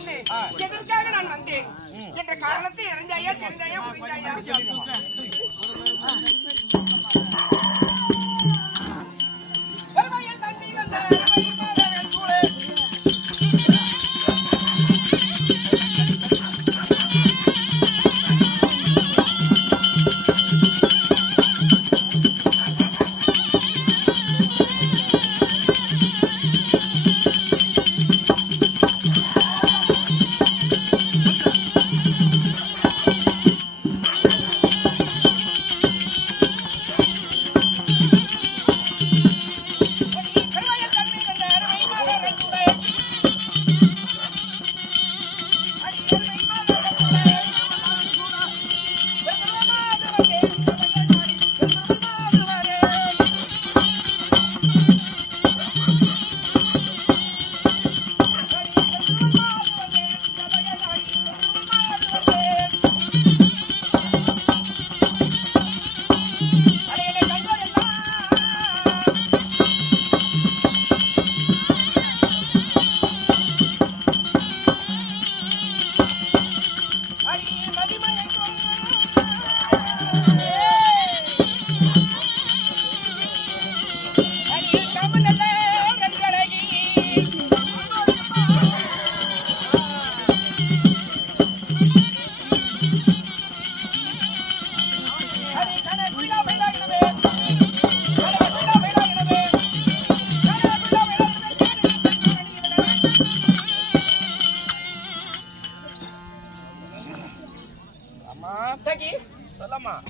என்ன எதற்காக நான் வந்தேன் என்ற காரணத்தை அறிந்தாயா தெரிந்தாயா புரிந்தாயா?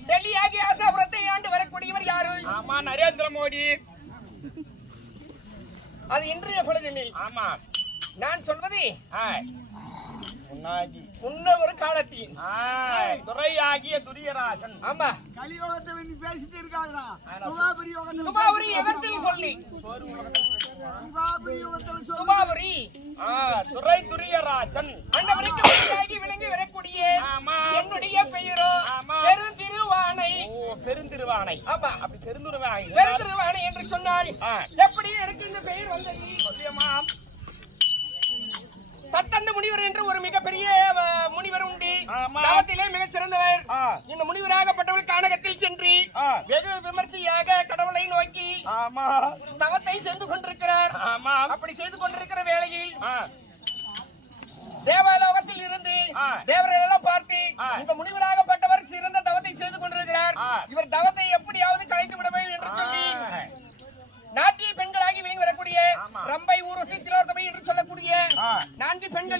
டெல்லியாகி ஆசாபுரத்தை ஆண்டு வரக்கூடியவர் யாரு? ஆமா, நரேந்திர மோடி. அது இன்றைய பொழுதினில். ஆமா, நான் சொல்வது முன்ன ஒரு காலத்தில் துரையாகிய துரியராஜன். ஆமா, கலியோகத்தை நீ பேசிட்டு இருக்காதடா. துபாபுரி எவர்த்தில் சொல்லி துபாபுரி துரை துரியராஜன் அண்டவருக்கு வழியாகி விளங்கி வரக்கூடிய என்னுடைய பெயரோ பெருந்திருவானை. பெருந்திருவானை. ஆமா, அப்படி பெருந்திருவானை பெருந்திருவானை என்று சொன்னால் எப்படி எனக்கு இந்த பெயர் வந்தது? சத்தந்த முனிவர் என்று ஒரு மிகப்பெரிய முனிவர் உண்டு. தவத்திலே மிக சிறந்தவர். இந்த முனிவராகப்பட்டவர் கானகத்தில் சென்று வெகு விமர்சையாக கடவுளை நோக்கி தவத்தை செய்து கொண்டிருக்கிறார். அப்படி செய்து கொண்டிருக்கிற வேளையில் தேவலோகத்தில் இருந்து தேவர்கள் எல்லாம் பார்த்து இந்த முனிவராகப்பட்டவர் சிறந்த தவத்தை செய்து கொண்டிருக்கிறார், இவர் தவத்தை எப்படியாவது கலைத்து விட வேண்டும் என்று சொல்லி நாட்டிய பெண்களாகி விளங்கி வரக்கூடிய ரம்பை ஊர்வசி திலோத்தமை என்று சொல்லக்கூடிய 4 பெண்கள்